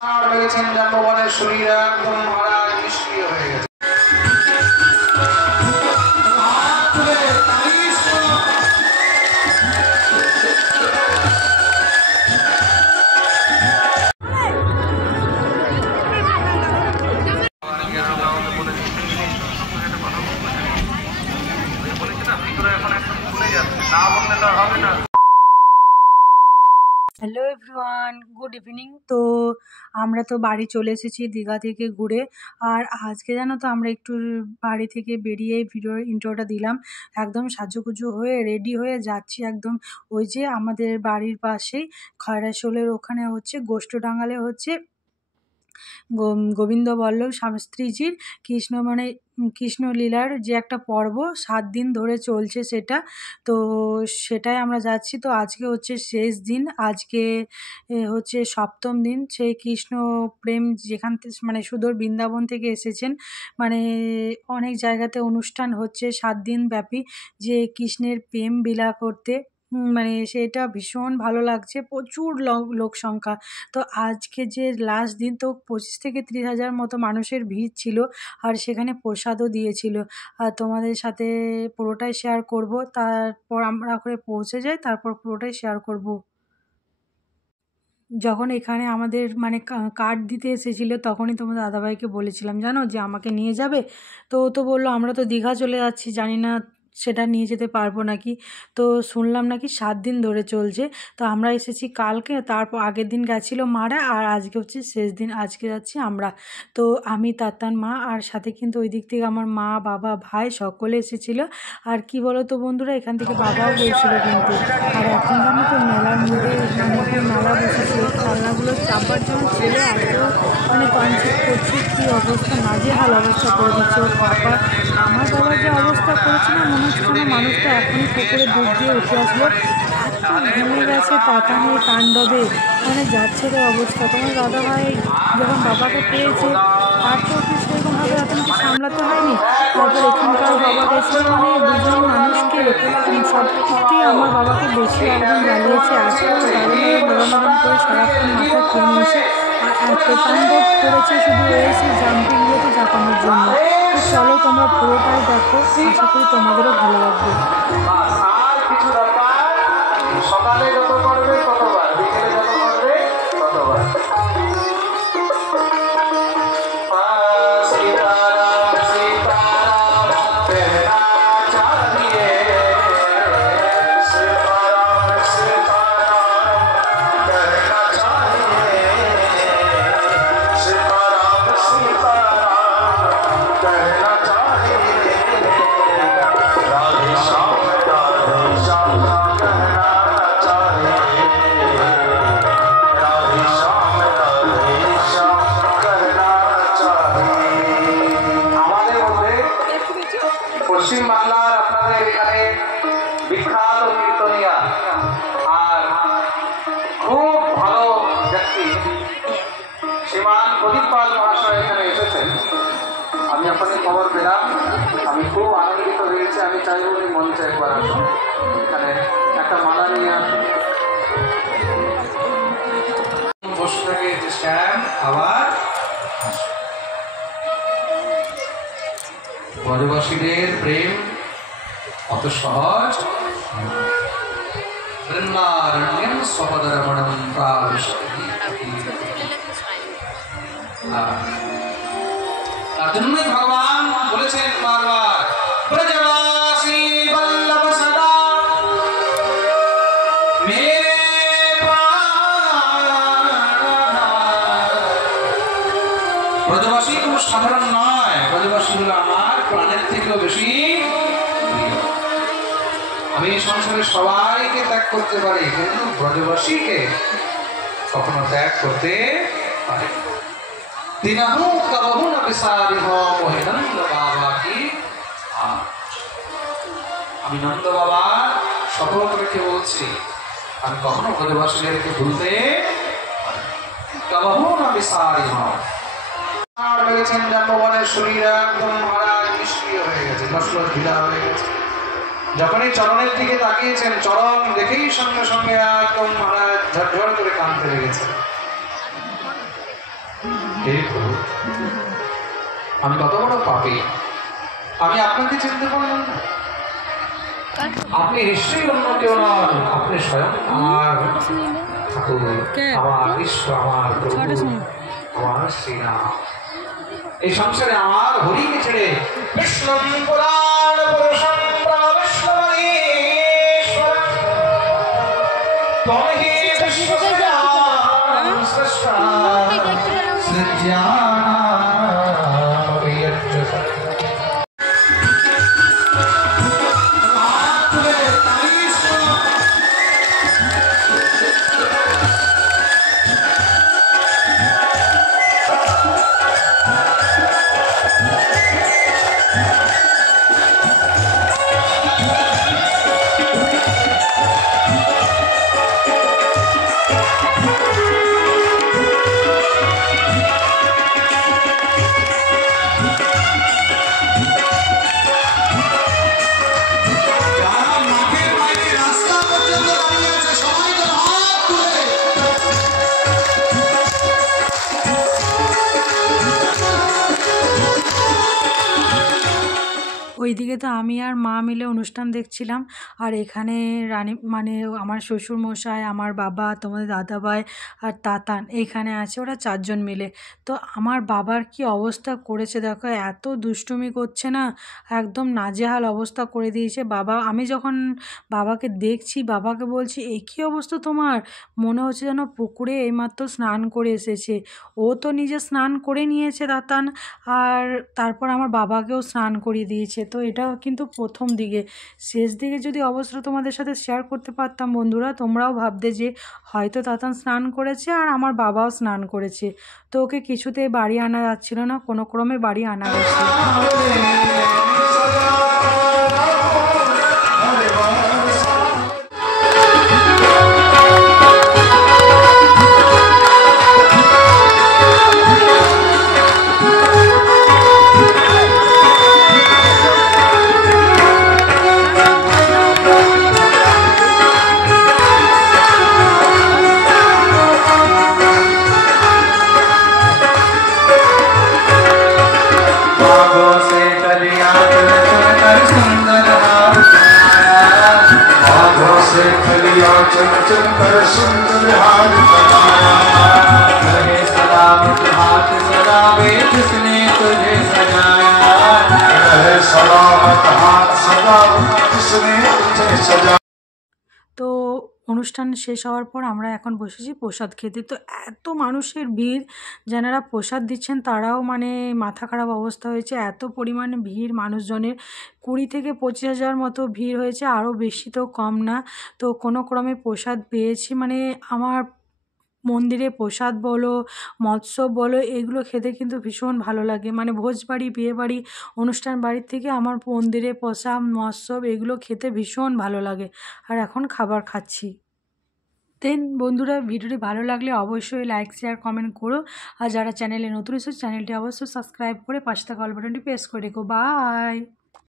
আর লেগেছেন জাম্ববানের শরীর একদম মহারাজ নিষ্ক্রিয় হয়ে গেছে। Hello everyone, good evening. তো আমরা তো বাড়ি চলে এসেছি দীঘা থেকে ঘুরে। আর আজকে জানো তো আমরা একটু বাড়ি থেকে বেরিয়ে ভিডিওর ইন্ট্রোটা দিলাম, একদম সাজুগুজু হয়ে রেডি হয়ে যাচ্ছি একদম ওই যে আমাদের বাড়ির পাশেই খয়রাশোলের ওখানে হচ্ছে গোষ্ঠডাঙ্গালে হচ্ছে গোবিন্দ বল্লভ শাস্ত্রীজির কৃষ্ণলীলার যে একটা পর্ব 7 দিন ধরে চলছে সেটা। তো সেটাই আমরা যাচ্ছি। তো আজকে হচ্ছে শেষ দিন, আজকে হচ্ছে 7ম দিন। সেই কৃষ্ণ প্রেম যেখান থেকে মানে সুদূর বৃন্দাবন থেকে এসেছেন, মানে অনেক জায়গাতে অনুষ্ঠান হচ্ছে 7 দিন ব্যাপী যে কৃষ্ণের প্রেম লীলা করতে। মানে সেটা ভীষণ ভালো লাগছে, প্রচুর লোক সংখ্যা। তো আজকে যে লাস্ট দিন, তো 25 থেকে 30,000 মতো মানুষের ভিড় ছিল। আর সেখানে প্রসাদও দিয়েছিল। আর তোমাদের সাথে পুরোটাই শেয়ার করব, তারপর আমরা করে পৌঁছে যাই, তারপর পুরোটাই শেয়ার করব। যখন এখানে আমাদের মানে কার্ড দিতে এসেছিলো তখনই তোমাদের দাদাভাইকে বলেছিলাম জানো যে আমাকে নিয়ে যাবে। তো ও তো বললো আমরা তো দীঘা চলে যাচ্ছি, জানি না সেটা নিয়ে যেতে পারবো নাকি। তো শুনলাম নাকি 7 দিন ধরে চলছে। তো আমরা এসেছি কালকে, তারপর আগের দিন গেছিলো মারা, আর আজকে হচ্ছে শেষ দিন, আজকে যাচ্ছি আমরা। তো আমি তাতান মা, আর সাথে কিন্তু ওই দিক থেকে আমার মা বাবা ভাই সকলে এসেছিলো। আর কি বলো তো বন্ধুরা, এখান থেকে বাবাও গিয়েছিল কিন্তু। আর এখন জানো তো মেলার মধ্যে মানে কি মেলা বসেছে, খেলনাগুলো চাপবার জন্য ছেলে এত মানে টনচিট করছে, কী অবস্থা, নাজেহাল অবস্থা করে দিচ্ছে ওর পাপা। আমার বাবা যে অবস্থা করেছে না, মনে হচ্ছে যেন মানুষটা এখনই পুকুরে ডুব দিয়ে উঠে আসলো, এত ভেঙে গেছে তাতানের তাণ্ডবে, মানে যাচ্ছে রে অবস্থা। তোমার দাদাভাই যখন বাবাকে পেয়েছে তার তো কি সেরকমভাবে এখন কি সামলাতে হয়নি। তারপর এখানকার বাবা গেছিল, মানে দুজন মানুষকে সব দিক আমার বাবাকে বেশি একদম জ্বালিয়েছে, এত দারুণ করে সারাক্ষণ মাথা খেয়ে নিয়েছে। আর এত তাণ্ডব করেছে শুধু এসে জাম্পিংগুলোতে ঝাঁপানোর জন্য। তো চলো তোমরা পুরোটাই দেখো, আশা করি তোমাদেরও ভালো লাগবে। আর কিছু দরকার, সকালে যত করবে ততবার, বিকেলে যত করবে ততবার। পশ্চিমবাংলার আপনাদের এখানে বিখ্যাত কীর্তনিয়া আর খুব ভালো ব্যক্তি শ্রীমান প্রদীপ পাল মহাশয় এখানে এসেছেন। আমি আপনাকে খবর পেলাম, আমি খুব আনন্দিত হয়েছি। আমি চাইব উনি মঞ্চে একবার আসুন, এখানে একটা মালা নিয়ে আসুন। বসে থাকে যে স্ট্যান্ড, আবার ব্রজবাসীদের প্রেম অত সহজ। বৃন্দারণ্যম স্বপদরমণম প্রাবিশতি। তার জন্যই ভগবান বলেছেন বারবার, ব্রজবাসী বল্লভ সদা মেরে ব্রজবাসী কোনো সাধারণ নয়, ব্রজবাসী হলো আমার প্রাণের থেকেও বেশি। আমি সংসারে সবাইকে ত্যাগ করতে পারি, কিন্তু ব্রজবাসীকে কখনো ত্যাগ করতে পারি। দিনাহু কবহু না বিসারিহ মোহিনন্দ বাবা কি। আমি নন্দ বাবা শপথ রেখে বলছি, আমি কখনো ব্রজবাসীদেরকে ভুলতে কবহু না বিসারিহ। আর লেগেছেন জাম্ববানের শরীর একদম মহারাজ নিষ্ক্রিয় হয়ে গেছে, নশ্বর ঢিলা হয়ে গেছে। যখনই চরণের দিকে তাকিয়েছেন, চরণ দেখেই সঙ্গে সঙ্গে একদম মহারাজ ঝরঝর করে কাঁদতে লেগেছে। হে প্রভু, আমি কত বড় পাপী, আমি আপনাকে চিনতে পারলাম না। আপনি নিশ্চয়ই অন্য কেউ নন, আপনি স্বয়ং আমার ঠাকুর, আমার ঈশ্বর, আমার প্রভু, আমার শ্রীরাম। এই সংসারে আমার হরিকে ছেড়ে বিষ্ণু পুরাণ পুরুষং বিষ্ণুমণীশ্বর ত্বমহি বিশ্বস্যাং স্রষ্টা সৃজ্যানামভিয়চ্ছসা। ওইদিকে তো আমি আর মা মিলে অনুষ্ঠান দেখছিলাম, আর এখানে রানী মানে আমার শ্বশুর মশাই, আমার বাবা, তোমাদের দাদাভাই আর তাতান এইখানে আছে, ওরা 4 জন মিলে। তো আমার বাবার কি অবস্থা করেছে দেখো, এত দুষ্টুমি করছে না, একদম নাজেহাল অবস্থা করে দিয়েছে বাবা। আমি যখন বাবাকে দেখছি, বাবাকে বলছি এ কী অবস্থা তোমার, মনে হচ্ছে যেন পুকুরে এইমাত্র স্নান করে এসেছে। ও তো নিজে স্নান করে নিয়েছে তাতান, আর তারপর আমার বাবাকেও স্নান করিয়ে দিয়েছে। তো এটা কিন্তু প্রথম দিকে, শেষ দিকে যদি অবস্থা তোমাদের সাথে শেয়ার করতে পারতাম বন্ধুরা, তোমরাও ভাবতে যে হয়তো তাতান স্নান করেছে আর আমার বাবাও স্নান করেছে। তো ওকে কিছুতেই বাড়ি আনা যাচ্ছিল না, কোনো ক্রমে বাড়ি আনা গেছে। चल चल कर सुंदर हाथ बनाया, रहे सलामत हाथ सदावे जिसने तुझे सजाया, रहे सलामत हाथ सदावे जिसने तुझे सजाया। তো অনুষ্ঠান শেষ হওয়ার পর আমরা এখন বসেছি প্রসাদ খেতে। তো এত মানুষের ভিড়, যারা প্রসাদ দিচ্ছেন তারাও মানে মাথা খারাপ অবস্থা হয়েছে, এত পরিমাণে ভিড় মানুষজনের, 20 থেকে 25,000 মতো ভিড় হয়েছে, আরও বেশি তো কম না। তো কোনো ক্রমে প্রসাদ পেয়েছি, মানে আমার মন্দিরে প্রসাদ বলো, মৎস্য বলো, এগুলো খেতে কিন্তু ভীষণ ভালো লাগে। মানে ভোজবাড়ি, বিয়েবাড়ি, অনুষ্ঠান বাড়ির থেকে আমার মন্দিরে প্রসাদ মৎস্য এগুলো খেতে ভীষণ ভালো লাগে। আর এখন খাবার খাচ্ছি। দেন বন্ধুরা, ভিডিওটি ভালো লাগলে অবশ্যই লাইক, শেয়ার, কমেন্ট করো। আর যারা চ্যানেলে নতুন এসেছে চ্যানেলটি অবশ্যই সাবস্ক্রাইব করে পাশে থাকা অল বাটনটি প্রেস করে রেখো। বাই।